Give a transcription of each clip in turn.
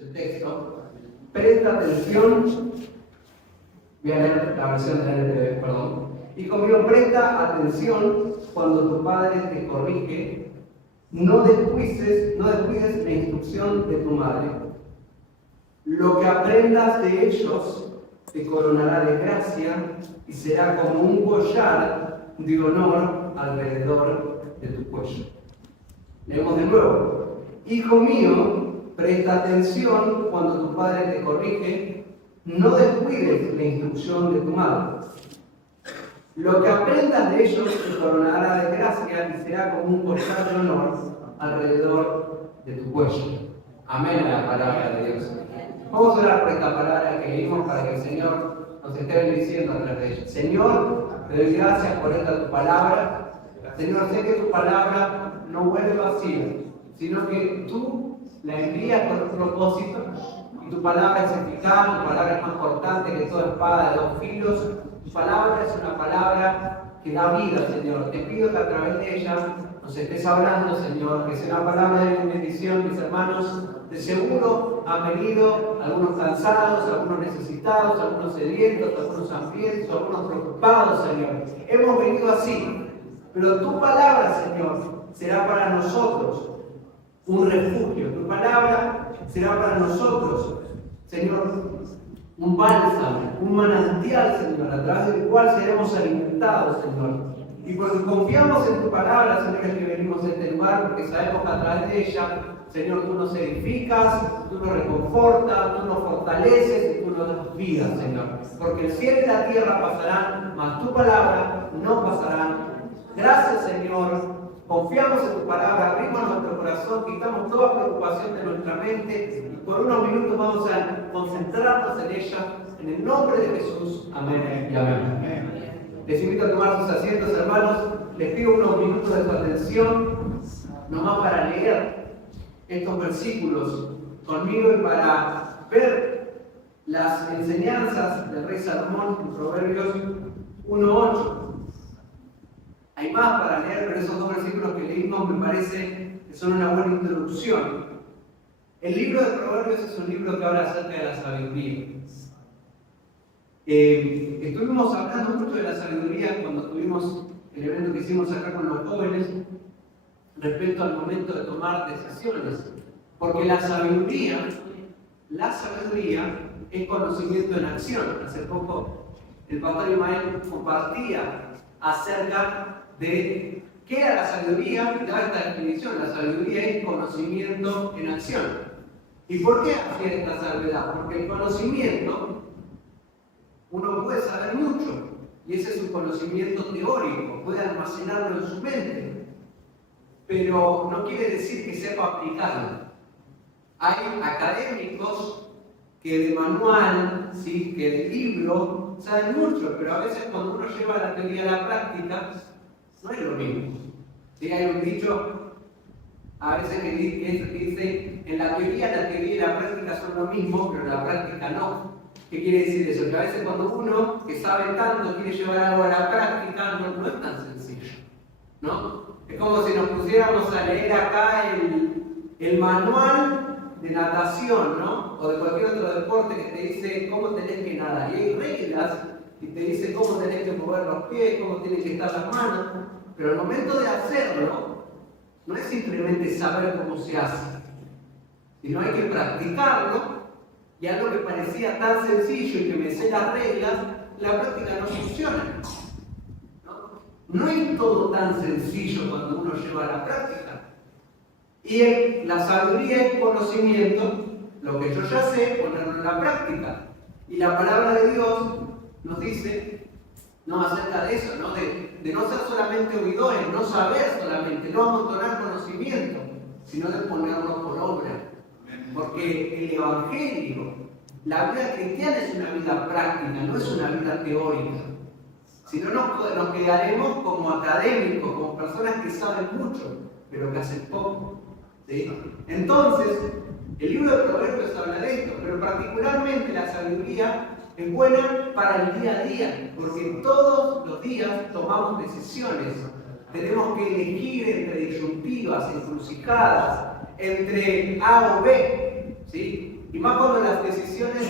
el texto, presta atención, voy a leer la versión de la NTV, perdón. Hijo mío, presta atención cuando tu padre te corrige, no descuides la instrucción de tu madre. Lo que aprendas de ellos te coronará de gracia y será como un collar de honor alrededor de tu cuello. Leemos de nuevo. Hijo mío, presta atención cuando tu padre te corrige, no descuides la instrucción de tu madre. Lo que aprendas de ellos te coronará de gracia y será como un collar de honor alrededor de tu cuello. Amén a la palabra de Dios. Vamos a orar por esta palabra que leímos para que el Señor nos esté bendiciendo a través de ella. Señor, te doy gracias por esta tu palabra. Señor, sé que tu palabra no vuelve vacía, sino que tú la envías con un propósito y tu palabra es eficaz, tu palabra es más cortante que toda espada de dos filos. Tu palabra es una palabra que da vida, Señor. Te pido que a través de ella nos estés hablando, Señor, que sea una palabra de bendición. Mis hermanos de seguro han venido, algunos cansados, algunos necesitados, algunos sedientos, algunos hambrientos, algunos preocupados, Señor. Hemos venido así, pero tu palabra, Señor, será para nosotros un refugio. Tu palabra será para nosotros, Señor, un bálsamo, un manantial, Señor, a través del cual seremos alimentados, Señor. Y porque confiamos en tu palabra, Señor, es que venimos a este lugar, porque sabemos que a través de ella, Señor, tú nos edificas, tú nos reconfortas, tú nos fortaleces y tú nos das vida, Señor. Porque el cielo y la tierra pasarán, mas tu palabra no pasarán. Gracias, Señor. Confiamos en tu palabra, abrimos nuestro corazón, quitamos toda preocupación de nuestra mente y por unos minutos vamos a concentrarnos en ella, en el nombre de Jesús. Amén y amén. Les invito a tomar sus asientos, hermanos. Les pido unos minutos de su atención, nomás para leer estos versículos conmigo y para ver las enseñanzas del rey Salomón en Proverbios 1:8. Hay más para leer, pero esos dos versículos que leímos me parece que son una buena introducción. El libro de Proverbios es un libro que habla acerca de la sabiduría. Estuvimos hablando mucho de la sabiduría cuando tuvimos el evento que hicimos acá con los jóvenes respecto al momento de tomar decisiones. Porque la sabiduría es conocimiento en acción. Hace poco el pastor Ismael compartía acerca de qué era la sabiduría y daba esta definición. La sabiduría es conocimiento en acción. ¿Y por qué hacía esta salvedad? Porque el conocimiento, uno puede saber mucho, y ese es un conocimiento teórico, puede almacenarlo en su mente, pero no quiere decir que sepa aplicarlo. Hay académicos que de manual, ¿sí?, que de libro, saben mucho, pero a veces cuando uno lleva la teoría a la práctica, no es lo mismo. ¿Sí? Hay un dicho, a veces que dice, en la teoría y la práctica son lo mismo, pero en la práctica no. ¿Qué quiere decir eso? Que a veces cuando uno que sabe tanto quiere llevar algo a la práctica, no es tan sencillo, ¿no? Es como si nos pusiéramos a leer acá el manual de natación, ¿no? O de cualquier otro deporte que te dice cómo tenés que nadar. Y hay reglas y te dice cómo tenés que mover los pies, cómo tienen que estar las manos. Pero al momento de hacerlo, no es simplemente saber cómo se hace, sino hay que practicarlo. Y algo que parecía tan sencillo y que me sé las reglas, la práctica no funciona. No es todo tan sencillo cuando uno lleva a la práctica. Y la sabiduría es conocimiento, lo que yo ya sé, ponerlo en la práctica. Y la palabra de Dios nos dice, no acerca de eso, ¿no? De no ser solamente oidores, no saber solamente, no amontonar conocimiento, sino de ponerlo por obra. Porque el Evangelio, la vida cristiana es una vida práctica, no es una vida teórica. Si no nos quedaremos como académicos, como personas que saben mucho, pero que hacen poco. ¿Sí? Entonces, el libro de Proverbios habla de esto, pero particularmente la sabiduría es buena para el día a día, porque todos los días tomamos decisiones. Tenemos que elegir entre disyuntivas, encrucijadas, entre A o B, ¿sí? Y más cuando las decisiones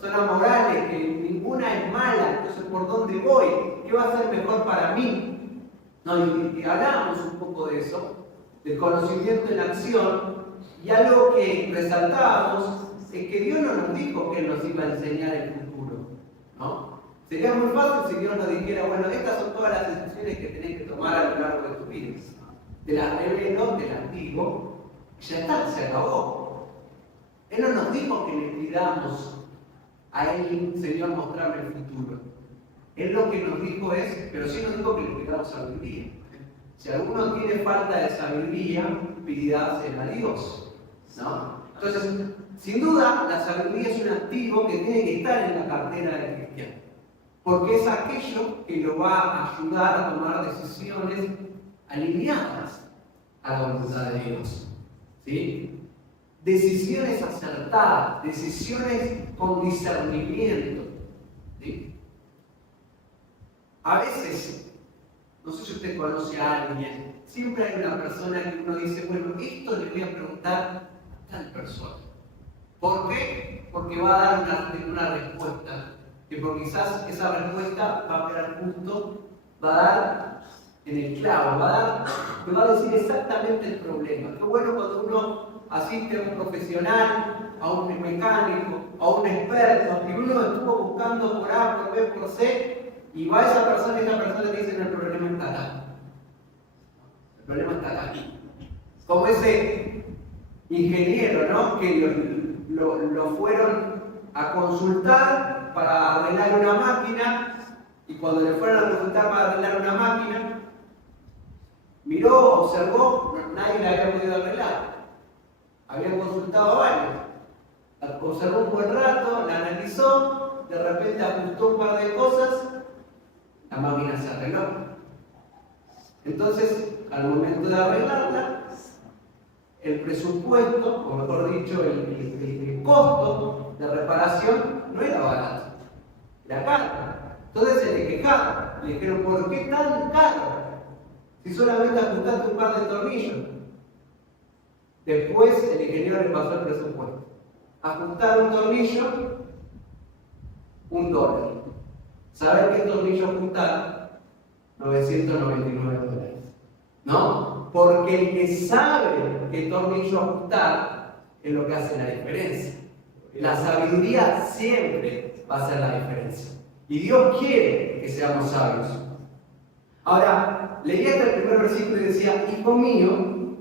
son amorales, que ninguna es mala, entonces ¿por dónde voy? ¿Qué va a ser mejor para mí? No, y hablábamos un poco de eso, del conocimiento en acción, y algo que resaltábamos es que Dios no nos dijo que Él nos iba a enseñar el futuro, ¿no? Sería muy fácil si Dios nos dijera, bueno, estas son todas las decisiones que tenés que tomar a lo largo de tu vida. Te las revelo, te las digo, y ya está, se acabó. Él no nos dijo que le pidamos a Él, Señor, mostrarme el futuro. Él lo que nos dijo es, pero sí nos dijo que le pidamos sabiduría. Si alguno tiene falta de sabiduría, pídasela a Dios, ¿no? Entonces, sin duda, la sabiduría es un activo que tiene que estar en la cartera del cristiano, porque es aquello que lo va a ayudar a tomar decisiones alineadas a la voluntad de Dios, ¿sí? Decisiones acertadas, decisiones con discernimiento, ¿sí? A veces, no sé si usted conoce a alguien, siempre hay una persona que uno dice, bueno, esto le voy a preguntar a tal persona. ¿Por qué? Porque va a dar una respuesta, que por quizás esa respuesta va a quedar justo, va a dar en el clavo, me va a decir exactamente el problema. Qué bueno cuando uno asiste a un profesional, a un mecánico, a un experto, y uno estuvo buscando por A, por B, por C, y va esa persona y esa persona le dice, no, el problema está acá. El problema está acá. Como ese ingeniero, ¿no? Que lo fueron a consultar para arreglar una máquina, y cuando le fueron a consultar para arreglar una máquina, miró, observó, nadie la había podido arreglar. Habían consultado a varios. La observó un buen rato, la analizó, de repente ajustó un par de cosas, la máquina se arregló. Entonces, al momento de arreglarla, el presupuesto, o mejor dicho, el costo de reparación no era barato, era caro. Entonces se le quejaron, le dijeron, ¿por qué tan caro? Si solamente ajustaste un par de tornillos. Después el ingeniero le pasó el presupuesto. Ajustar un tornillo, $1. ¿Saber qué tornillo ajustar? $999. ¿No? Porque el que sabe qué tornillo ajustar es lo que hace la diferencia. La sabiduría siempre va a hacer la diferencia. Y Dios quiere que seamos sabios. Ahora, leía hasta el primer versículo y decía, hijo mío,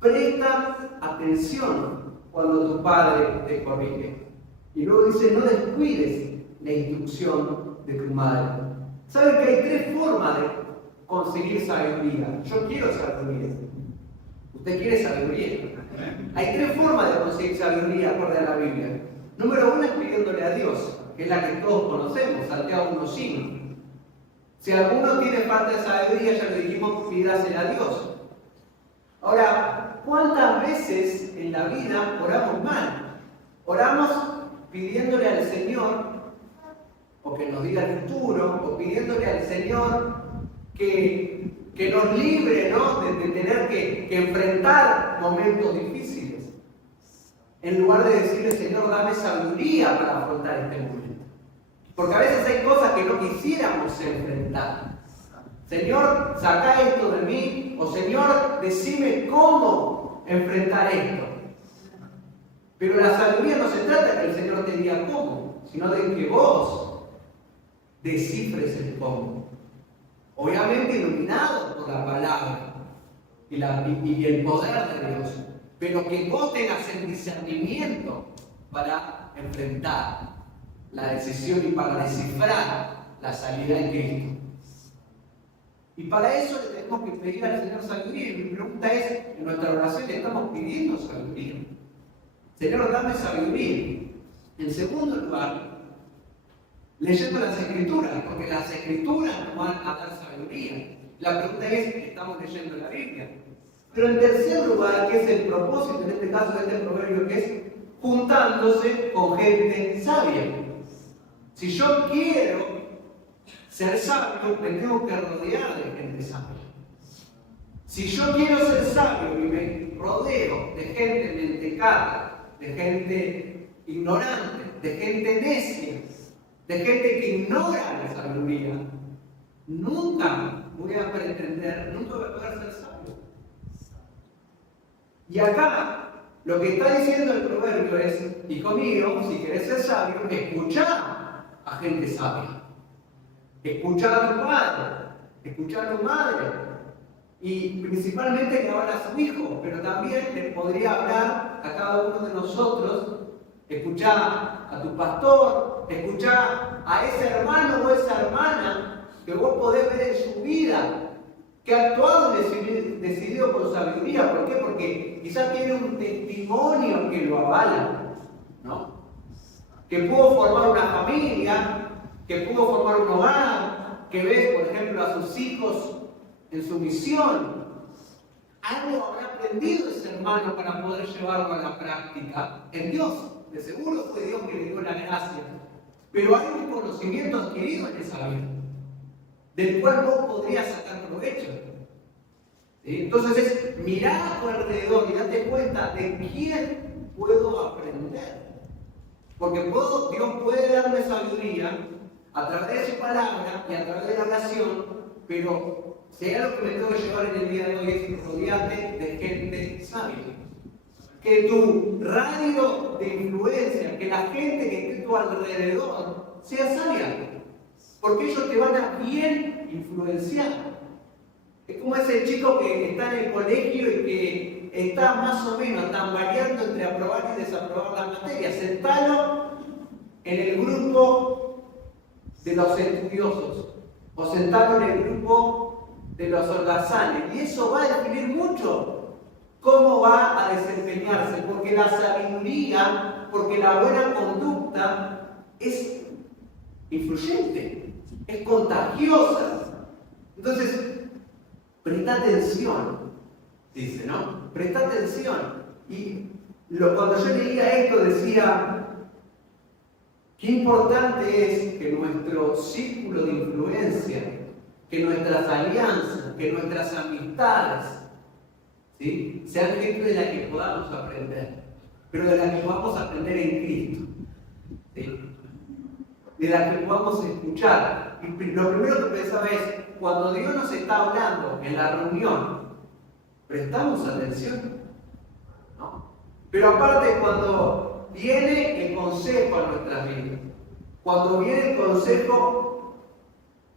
presta atención cuando tu padre te corrige. Y luego dice, no descuides la instrucción de tu madre. ¿Saben que hay tres formas de conseguir sabiduría? Yo quiero sabiduría. ¿Usted quiere sabiduría? Hay tres formas de conseguir sabiduría acorde a la Biblia. Número uno es pidiéndole a Dios, que es la que todos conocemos, Santiago 1:5. Si alguno tiene falta de sabiduría, ya le dijimos, pídasela a Dios. Ahora, ¿cuántas veces en la vida oramos mal? Oramos pidiéndole al Señor, o que nos diga el futuro, o pidiéndole al Señor que nos libre, ¿no?, de tener que enfrentar momentos difíciles. En lugar de decirle, Señor, dame sabiduría para afrontar este momento. Porque a veces hay cosas que no quisiéramos enfrentar. Señor, saca esto de mí, o Señor, decime cómo enfrentar esto. Pero la sabiduría no se trata de que el Señor te diga cómo, sino de que vos descifres el cómo. Obviamente iluminado por la palabra y el poder de Dios, pero que vos tengas el discernimiento para enfrentar la decisión y para descifrar la salida en Cristo. Y para eso le tenemos que pedir al Señor sabiduría. Y mi pregunta es, en nuestra oración le estamos pidiendo sabiduría. Señor, dame sabiduría. En segundo lugar, leyendo las Escrituras, porque las Escrituras nos van a dar sabiduría. La pregunta es, ¿estamos leyendo la Biblia? Pero en tercer lugar, que es el propósito, en este caso de este proverbio, que es juntándose con gente sabia. Si yo quiero ser sabio, me tengo que rodear de gente sabia. Si yo quiero ser sabio y me rodeo de gente mentecada, de gente ignorante, de gente necia, de gente que ignora la sabiduría, nunca voy a pretender, nunca voy a poder ser sabio. Y acá, lo que está diciendo el proverbio es, hijo mío, si querés ser sabio, escuchá a gente sabia. Escuchá a tu padre, escuchá a tu madre. Y principalmente que habla a su hijo, pero también le podría hablar a cada uno de nosotros. Escuchá a tu pastor, escuchá a ese hermano o esa hermana que vos podés ver en su vida, que ha actuado y decidido con sabiduría. ¿Por qué? Porque quizás tiene un testimonio que lo avala, ¿no? Que pudo formar una familia, que pudo formar un hogar, que ve, por ejemplo, a sus hijos en su misión. Algo habrá aprendido ese hermano para poder llevarlo a la práctica en Dios. De seguro fue Dios que le dio la gracia. Pero hay un conocimiento adquirido en esa vida, del cual vos podrías sacar provecho. ¿Sí? Entonces es mirar a tu alrededor y date cuenta de quién puedo aprender. Porque Dios puede darme sabiduría a través de su palabra y a través de la oración, pero si hay algo que me tengo que llevar en el día de hoy es rodearte de gente sabia. Que tu radio de influencia, que la gente que esté a tu alrededor sea sabia. Porque ellos te van a bien influenciar. Es como ese chico que está en el colegio y que está más o menos tambaleando entre aprobar y desaprobar las materias. Sentalo en el grupo de los estudiosos o sentalo en el grupo de los holgazanes. Y eso va a definir mucho cómo va a desempeñarse, porque la sabiduría, porque la buena conducta es influyente, es contagiosa. Entonces, presta atención, dice, ¿no? Presta atención. Y cuando yo leía esto decía, qué importante es que nuestro círculo de influencia, que nuestras alianzas, que nuestras amistades, ¿sí?, sean gente de la que podamos aprender, pero de la que podamos aprender en Cristo, ¿sí?, de la que podamos escuchar. Y lo primero que pensaba es, cuando Dios nos está hablando en la reunión, prestamos atención, ¿no? Pero aparte, cuando viene el consejo a nuestras vidas, cuando viene el consejo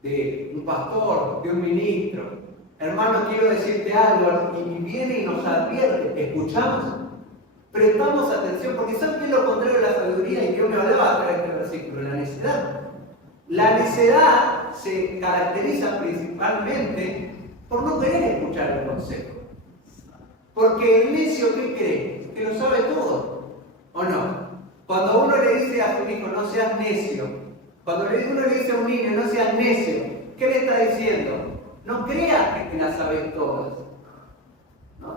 de un pastor, de un ministro, hermano, quiero decirte algo, y viene y nos advierte, ¿escuchamos? Prestamos atención, porque ¿saben qué es lo contrario de la sabiduría? Y yo me hablaba a través de este versículo, la necedad. La necedad se caracteriza principalmente por no querer escuchar el consejo. Porque el necio, ¿qué cree? Que lo sabe todo, ¿o no? Cuando uno le dice a su hijo, no seas necio, cuando uno le dice a un niño, no seas necio, ¿qué le está diciendo? No creas que te las sabes todas, ¿no?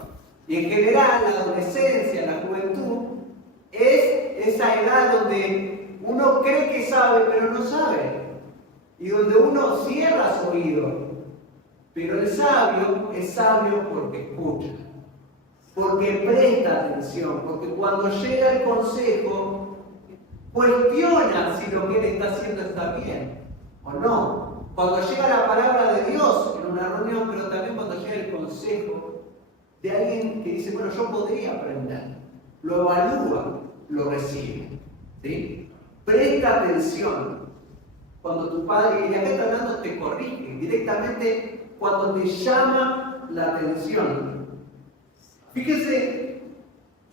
Y en general, la adolescencia, la juventud, es esa edad donde uno cree que sabe, pero no sabe. Y donde uno cierra su oído. Pero el sabio es sabio porque escucha, porque presta atención, porque cuando llega el consejo, cuestiona si lo que él está haciendo está bien o no. Cuando llega la palabra de Dios en una reunión, pero también cuando llega el consejo de alguien que dice, bueno, yo podría aprender, lo evalúa, lo recibe, ¿sí? Presta atención. Cuando tu padre, y acá está hablando, te corrige, directamente cuando te llama la atención. Fíjese,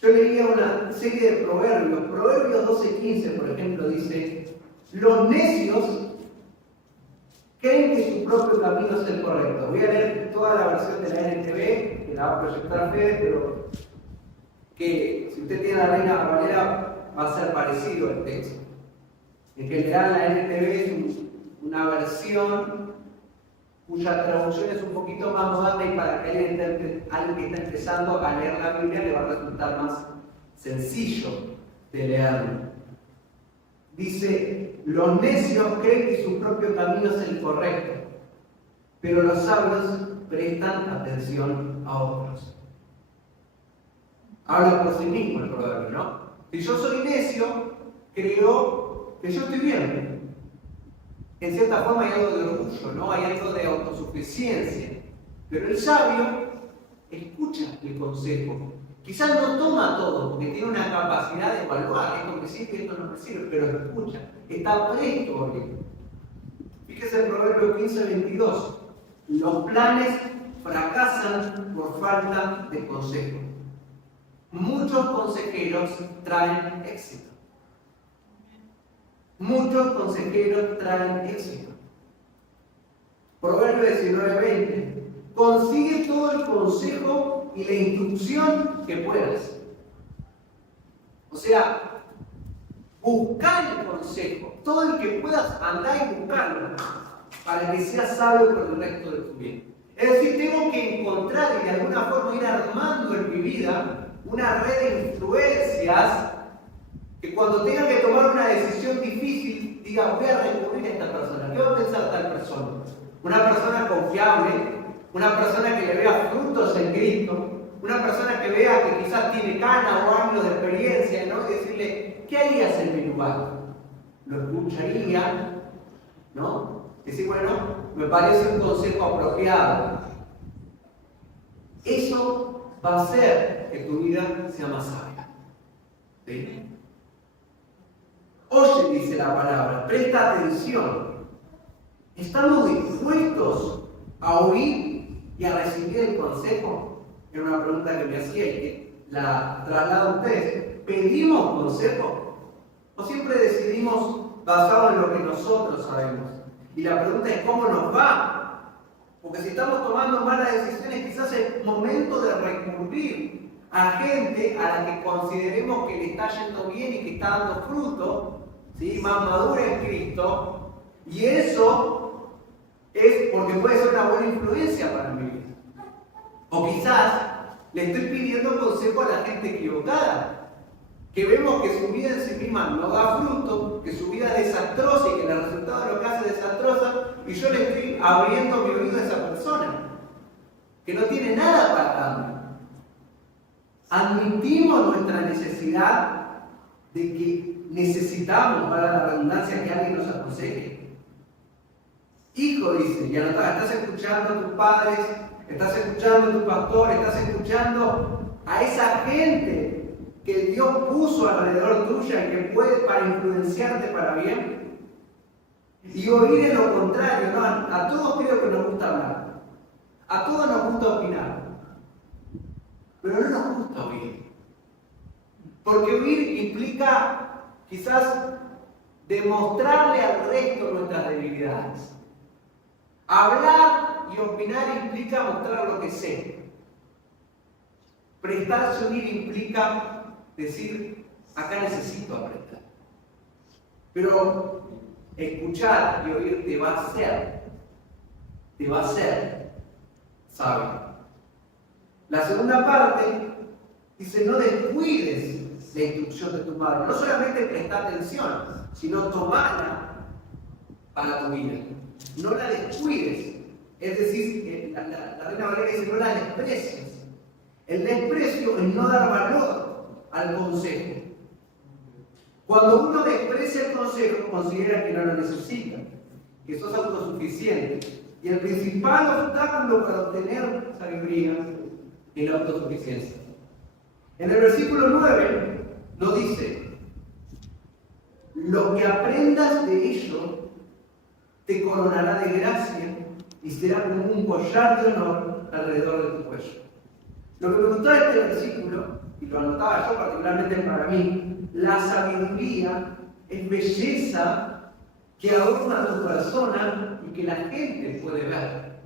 yo leía una serie de proverbios, Proverbios 12:15, por ejemplo, dice, los necios creen que su propio camino es el correcto. Voy a leer toda la versión de la NTV, que la va a proyectar Fede, pero que si usted tiene la Reina Valera va a ser parecido el texto. En general la NTV es una versión cuya traducción es un poquito más moderna y para que alguien que está empezando a leer la Biblia le va a resultar más sencillo de leerlo. Dice, los necios creen que su propio camino es el correcto, pero los sabios prestan atención a otros. Habla por sí mismo el proverbio, ¿no? Si yo soy necio, creo que yo estoy bien. En cierta forma hay algo de orgullo, ¿no? Hay algo de autosuficiencia. Pero el sabio escucha el consejo. Quizás no toma todo, porque tiene una capacidad de evaluar, esto me sirve, esto no me sirve, pero escucha, está presto a oír. Fíjese en Proverbios 15:22. Los planes fracasan por falta de consejo. Muchos consejeros traen éxito. Muchos consejeros traen éxito. Proverbios 19:20. Consigue todo el consejo y la instrucción que puedas. O sea, buscar el consejo, todo el que puedas, andar y buscarlo, para que seas sabio por el resto de tu vida. Es decir, tengo que encontrar y de alguna forma ir armando en mi vida una red de influencias que cuando tenga que tomar una decisión difícil, diga, voy a recurrir a esta persona. ¿Qué va a pensar tal persona? Una persona confiable, una persona que le vea frutos en Cristo, una persona que vea que quizás tiene canas o años de experiencia, ¿no? Y decirle, ¿qué harías en mi lugar? Lo escucharía, ¿no? Decir, bueno, me parece un consejo apropiado. Eso va a hacer que tu vida sea más sabia. ¿Sí? Oye, dice la palabra, presta atención. ¿Estamos dispuestos a oír y a recibir el consejo? Era una pregunta que me hacía y que la traslado a ustedes. ¿Pedimos consejo? ¿O siempre decidimos basado en lo que nosotros sabemos? Y la pregunta es, ¿cómo nos va? Porque si estamos tomando malas decisiones, quizás es momento de recurrir a gente a la que consideremos que le está yendo bien y que está dando fruto, ¿sí? Más madura en Cristo. Y eso es porque puede ser una buena influencia para mi vida. O quizás le estoy pidiendo consejo a la gente equivocada, que vemos que su vida en sí misma no da fruto, que su vida es desastrosa y que el resultado de lo que hace es desastrosa, y yo le estoy abriendo mi oído a esa persona, que no tiene nada para darme. Admitimos nuestra necesidad de que necesitamos, para la redundancia, que alguien nos aconseje. Hijo, dice, y anotá, estás escuchando a tus padres, estás escuchando a tu pastor, estás escuchando a esa gente que Dios puso alrededor tuya y que puede para influenciarte para bien. Y oír es lo contrario, ¿no? A todos creo que nos gusta hablar, a todos nos gusta opinar, pero no nos gusta oír. Porque oír implica quizás demostrarle al resto nuestras debilidades. Hablar y opinar implica mostrar lo que sé. Prestarse a oír implica decir, acá necesito aprender. Pero escuchar y oír te va a hacer sabio. La segunda parte dice, no descuides la instrucción de tu padre. No solamente prestar atención, sino tomarla para tu vida. No la descuides. Es decir, la Reina Valera dice, no la desprecies. El desprecio es no dar valor al consejo. Cuando uno desprecia el consejo, considera que no lo necesita, que sos autosuficiente. Y el principal obstáculo para obtener sabiduría es la autosuficiencia. En el versículo 9 nos dice, lo que aprendas de ello te coronará de gracia y será como un collar de honor alrededor de tu cuello. Lo que me gustó de este versículo, y lo anotaba yo particularmente para mí, la sabiduría es belleza que adorna a tu persona y que la gente puede ver.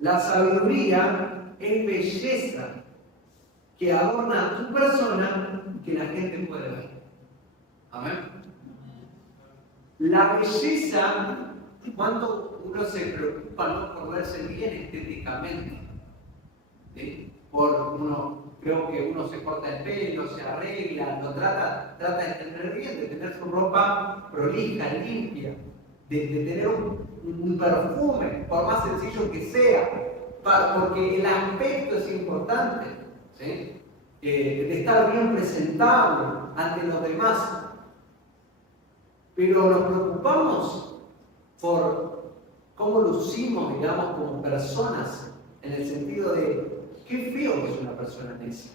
La sabiduría es belleza que adorna a tu persona y que la gente puede ver. Amén. La belleza, cuando uno se preocupa, ¿no?, por verse bien estéticamente, ¿sí? Creo que uno se corta el pelo, se arregla, trata de tener bien, de tener su ropa prolija, limpia, de tener un perfume, por más sencillo que sea, porque el aspecto es importante, ¿sí? De estar bien presentable ante los demás. pero nos preocupamos por cómo lucimos, digamos, como personas, en el sentido de qué feo que es una persona necia.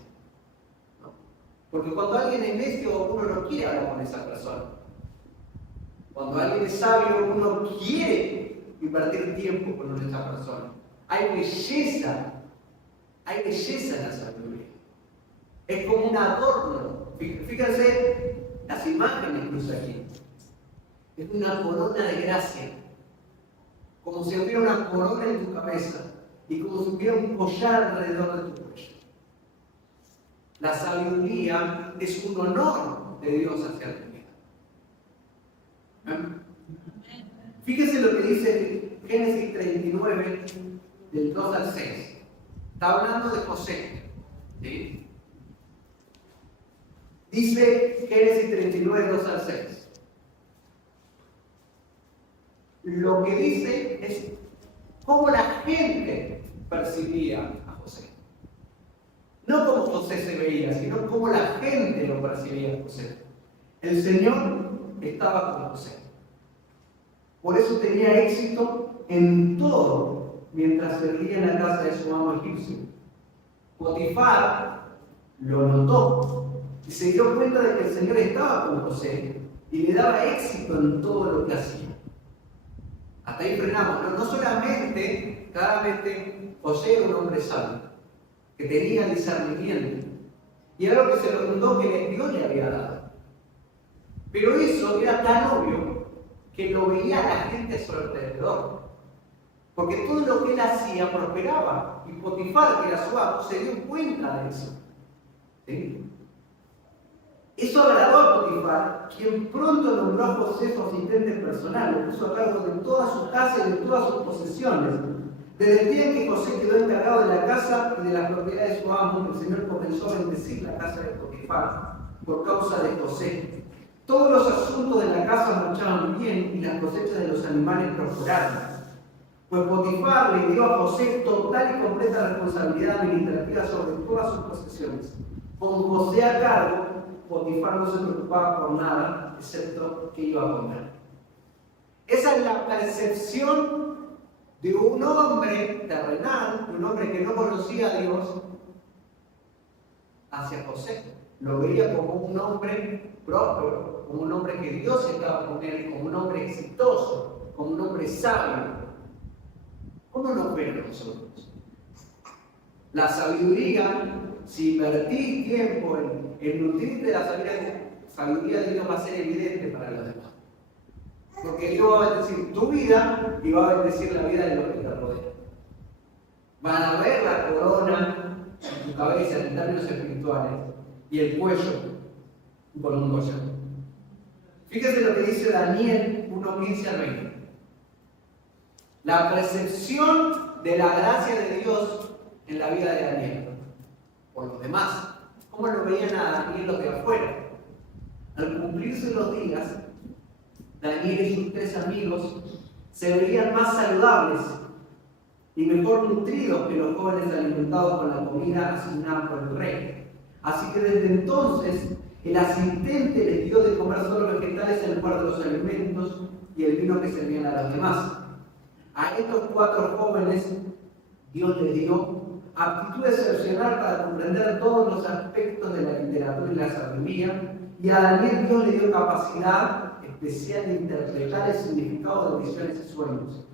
¿No? Porque cuando alguien es necio, uno no quiere hablar con esa persona. Cuando alguien es sabio, uno quiere invertir tiempo con esa persona. Hay belleza en la sabiduría. Es como un adorno. Fíjense las imágenes que usa aquí. Es una corona de gracia. Como si hubiera una corona en tu cabeza y como si hubiera un collar alrededor de tu cuello. La sabiduría es un honor de Dios hacia tu vida. Fíjense lo que dice Génesis 39, del 2 al 6. Está hablando de José. ¿Sí? Dice Génesis 39, 2 al 6. Lo que dice es cómo la gente percibía a José. No cómo José se veía, sino cómo la gente lo percibía a José. El Señor estaba con José. Por eso tenía éxito en todo mientras servía en la casa de su amo egipcio. Potifar lo notó y se dio cuenta de que el Señor estaba con José y le daba éxito en todo lo que hacía. Hasta ahí frenamos, pero no solamente, claramente, José era un hombre sabio, que tenía discernimiento, y era lo que se le preguntó que Dios le había dado. Pero eso era tan obvio que lo veía la gente a su alrededor, porque todo lo que él hacía prosperaba, y Potifar, que era su amo, se dio cuenta de eso. ¿Sí? Eso agradó a Potifar, quien pronto nombró a José su asistente personal, lo puso a cargo de toda su casa y de todas sus posesiones. Desde el día en que José quedó encargado de la casa y de las propiedades de su amo, el Señor comenzó a bendecir la casa de Potifar por causa de José. Todos los asuntos de la casa marchaban bien y las cosechas de los animales prosperaron. Pues Potifar le dio a José total y completa responsabilidad administrativa sobre todas sus posesiones. Con José a cargo, Potifar no se preocupaba por nada, excepto que iba a comer. Esa es la percepción de un hombre terrenal, de un hombre que no conocía a Dios, hacia José. Lo veía como un hombre próspero, como un hombre que Dios estaba con él, como un hombre exitoso, como un hombre sabio. ¿Cómo nos ven a nosotros? La sabiduría, si invertís tiempo en nutrirte de la sabiduría de Dios, va a ser evidente para los demás. Porque Dios va a bendecir tu vida y va a bendecir la vida de los que te rodean. Van a ver la corona en tu cabeza en términos espirituales y el cuello con un collar. Fíjense lo que dice Daniel 1:15 al 20. La percepción de la gracia de Dios en la vida de Daniel por los demás. ¿Cómo lo veían a Daniel los de afuera? Al cumplirse los días, Daniel y sus 3 amigos se veían más saludables y mejor nutridos que los jóvenes alimentados con la comida asignada por el rey. Así que desde entonces el asistente les dio de comer solo vegetales en lugar de los alimentos y el vino que servían a los demás. A estos 4 jóvenes Dios les dio aptitud excepcional para comprender todos los aspectos de la literatura y la sabiduría, y a Daniel Dios le dio capacidad especial de interpretar el significado de visiones y sueños.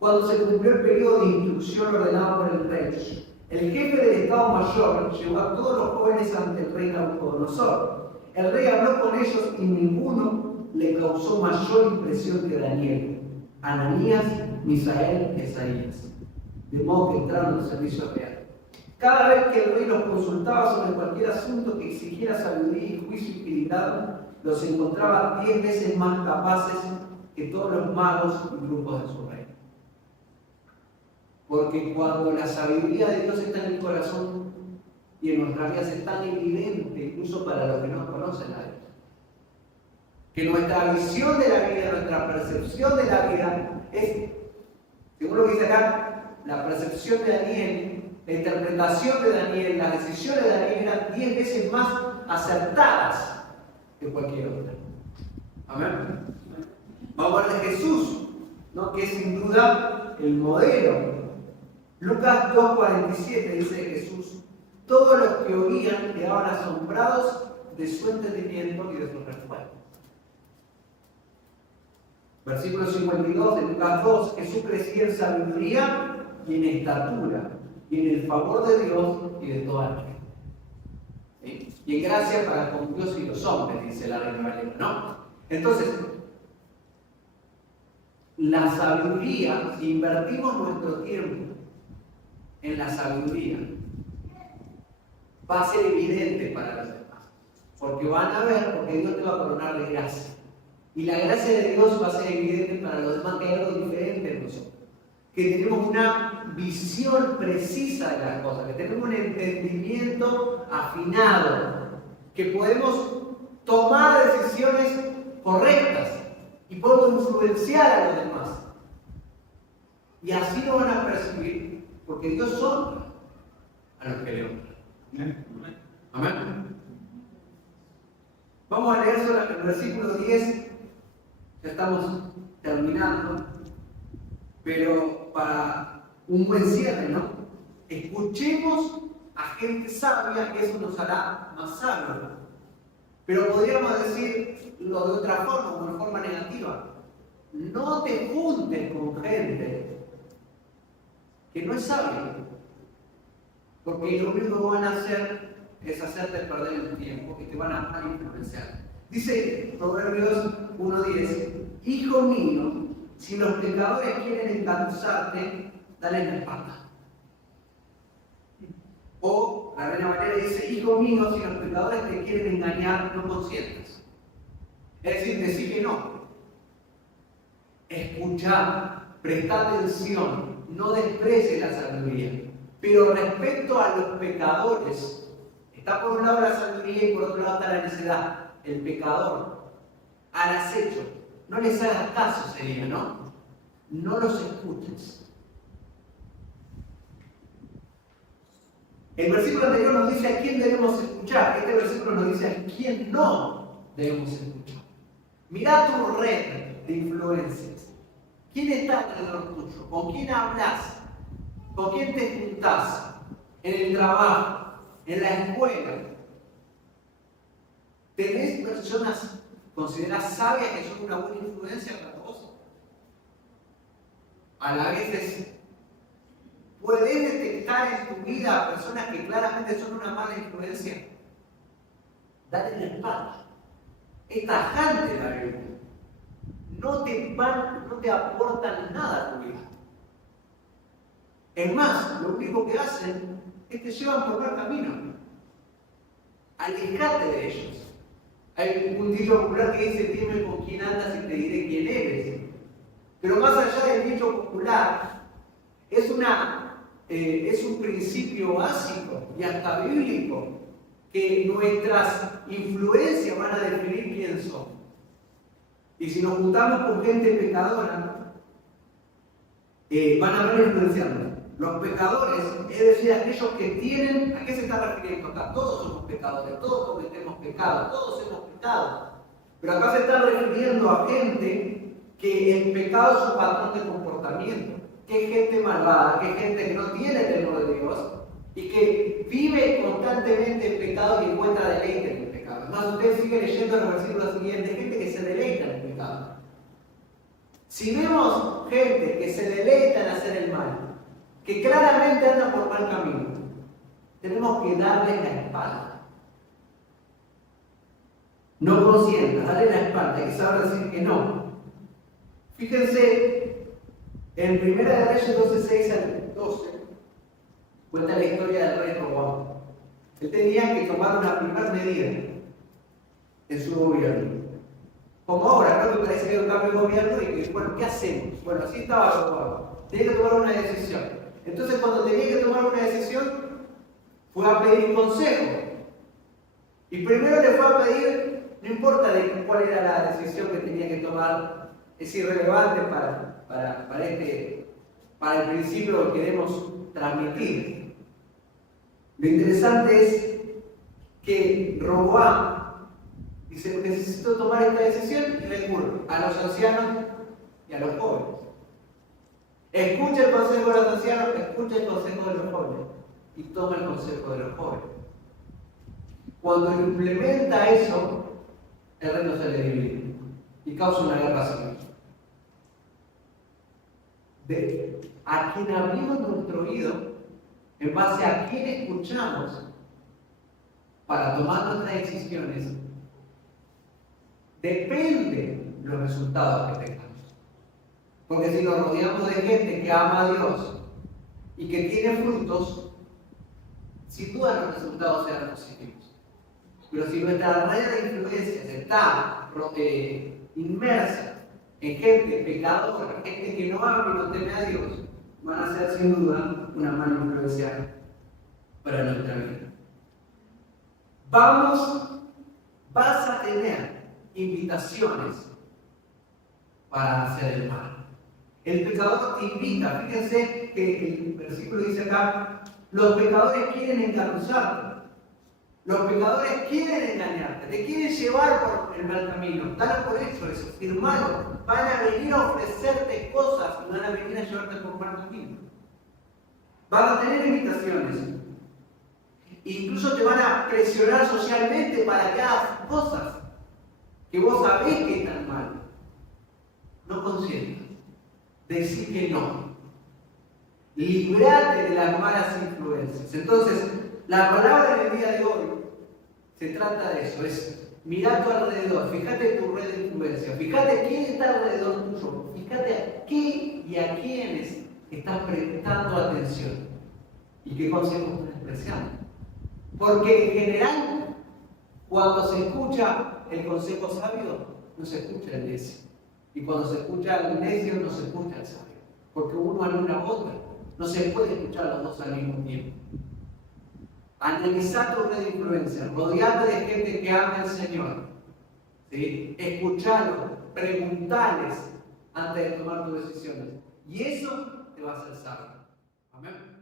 Cuando se cumplió el periodo de instrucción ordenado por el rey, el jefe del Estado Mayor llevó a todos los jóvenes ante el rey Nabucodonosor. El rey habló con ellos y ninguno le causó mayor impresión que Daniel, Ananías, Misael y Esaías. De modo que entraron en el servicio real. Cada vez que el rey los consultaba sobre cualquier asunto que exigiera sabiduría y juicio y utilidad, los encontraba 10 veces más capaces que todos los magos y grupos de su reino. Porque cuando la sabiduría de Dios está en el corazón y en nuestras vidas es tan evidente, incluso para los que no conocen a Dios, que nuestra visión de la vida, nuestra percepción de la vida es, según lo que dice acá, la percepción de Daniel, la interpretación de Daniel, las decisiones de Daniel eran 10 veces más acertadas que cualquier otra. Amén. Vamos a hablar de Jesús, ¿no? Que es sin duda el modelo. Lucas 2:47 dice de Jesús: todos los que oían quedaban asombrados de su entendimiento y de sus respuestas. Versículo 52 de Lucas 2: Jesús crecía en sabiduría y en estatura y en el favor de Dios y de toda la gente. ¿Sí? Y en gracia para con Dios y los hombres, dice la Reina Valera, ¿no? Entonces, la sabiduría, si invertimos nuestro tiempo en la sabiduría, va a ser evidente para los demás. Porque van a ver, porque Dios te va a coronar de gracia. Y la gracia de Dios va a ser evidente para los demás, que hay algo diferente en nosotros. Que tenemos una visión precisa de las cosas, que tenemos un entendimiento afinado, que podemos tomar decisiones correctas y podemos influenciar a los demás. Y así lo van a percibir, porque Dios honra a los que le honran. Amén. Vamos a leer solo el versículo 10, ya estamos terminando, pero para un buen cierre, ¿no? Escuchemos a gente sabia, que eso nos hará más sabios. Pero podríamos decirlo de otra forma, como de forma negativa. No te juntes con gente que no es sabia, porque lo único que van a hacer es hacerte perder el tiempo y te van a influenciar. Dice Proverbios 1:10: hijo mío, si los pecadores quieren engatusarte, dale la espalda. O la Reina Valera dice: hijo mío, si los pecadores te quieren engañar, no consientas. Es decir, decir que no. Escuchar, prestar atención, no desprecies la sabiduría. Pero respecto a los pecadores, está por un lado la sabiduría y por otro lado está la necedad. El pecador, al acecho, no les hagas caso, sería, ¿no? No los escuches. El versículo anterior nos dice a quién debemos escuchar. Este versículo nos dice a quién no debemos escuchar. Mirá tu red de influencias. ¿Quién está alrededor tuyo? ¿Con quién hablas? ¿Con quién te juntás? En el trabajo, en la escuela. ¿Tenés personas consideradas sabias que son una buena influencia para vos? A la vez ¿puedes detectar en tu vida a personas que claramente son una mala influencia? Dale la espalda. Es tajante la Biblia. No te aportan nada a tu vida. Es más, lo único que hacen es te llevan por mal camino. Alejate de ellos. Hay un dicho popular que dice: dime con quién andas y te diré quién eres. Pero más allá del dicho popular, es un principio básico y hasta bíblico, que nuestras influencias van a definir quién somos. Y si nos juntamos con gente pecadora, van a ver influenciando. Los pecadores, es decir, aquellos que tienen, ¿a qué se está refiriendo acá? Todos somos pecadores, todos cometemos pecados, todos hemos pecado. Pero acá se está refiriendo a gente que el pecado es su patrón de comportamiento, que es gente malvada, que es gente que no tiene temor de Dios y que vive constantemente en pecado y encuentra deleite en el pecado. Además, usted sigue leyendo en los versículos siguientes, gente que se deleita en el pecado. Si vemos gente que se deleita en hacer el mal, que claramente anda por mal camino, tenemos que darle la espalda. No consientas, darle la espalda, hay que saber decir que no. Fíjense, en 1 Reyes 12:6 al 12, cuenta la historia del rey Roboam. Él tenía que tomar una primera medida en su gobierno. Como ahora, ¿no? Que parece que hay un cambio de gobierno y que, bueno, ¿qué hacemos? Bueno, así estaba Roboam. Tenía que tomar una decisión. Entonces, cuando tenía que tomar una decisión, fue a pedir consejo. Y primero le fue a pedir, no importa de cuál era la decisión que tenía que tomar, es irrelevante para el principio que queremos transmitir. Lo interesante es que Roboam Dice, necesito tomar esta decisión y recurro a los ancianos y a los jóvenes. Escucha el consejo de los ancianos, escucha el consejo de los jóvenes y toma el consejo de los jóvenes. Cuando implementa eso, el reino se le divide y causa una guerra civil. A quien abrimos nuestro oído, en base a quien escuchamos para tomar nuestras decisiones, depende los resultados que tengamos. Porque si nos rodeamos de gente que ama a Dios y que tiene frutos, sin duda los resultados serán positivos. Pero si nuestra red de influencias está inmersa en gente pecadora, gente que no ama y no teme a Dios, van a ser sin duda una mala influencia para nuestra vida. Vas a tener invitaciones para hacer el mal. El pecador te invita. Fíjense que el versículo dice acá, los pecadores quieren encarnizarte. Los pecadores quieren engañarte, te quieren llevar por el mal camino. Dale por eso, firmalo. Van a venir a ofrecerte cosas y van a venir a llevarte por mal camino. Van a tener invitaciones. Incluso te van a presionar socialmente para que hagas cosas que vos sabés que están mal. No consientas. Decir que no. Librate de las malas influencias. Entonces, la palabra del día de hoy se trata de eso, es mirar a tu alrededor, fíjate tu red de influencia, fíjate quién está alrededor tuyo, fíjate a qué y a quiénes estás prestando atención y qué consejos estás expresando. Porque en general, cuando se escucha el consejo sabio, no se escucha el necio. Y cuando se escucha el necio, no se escucha el sabio. Porque uno anula a otro. No se puede escuchar a los dos al mismo tiempo. Analizar tu red de influencia, rodearte de gente que ama al Señor. ¿Sí? Escucharlos, preguntarles antes de tomar tus decisiones. Y eso te va a hacer sabio. Amén.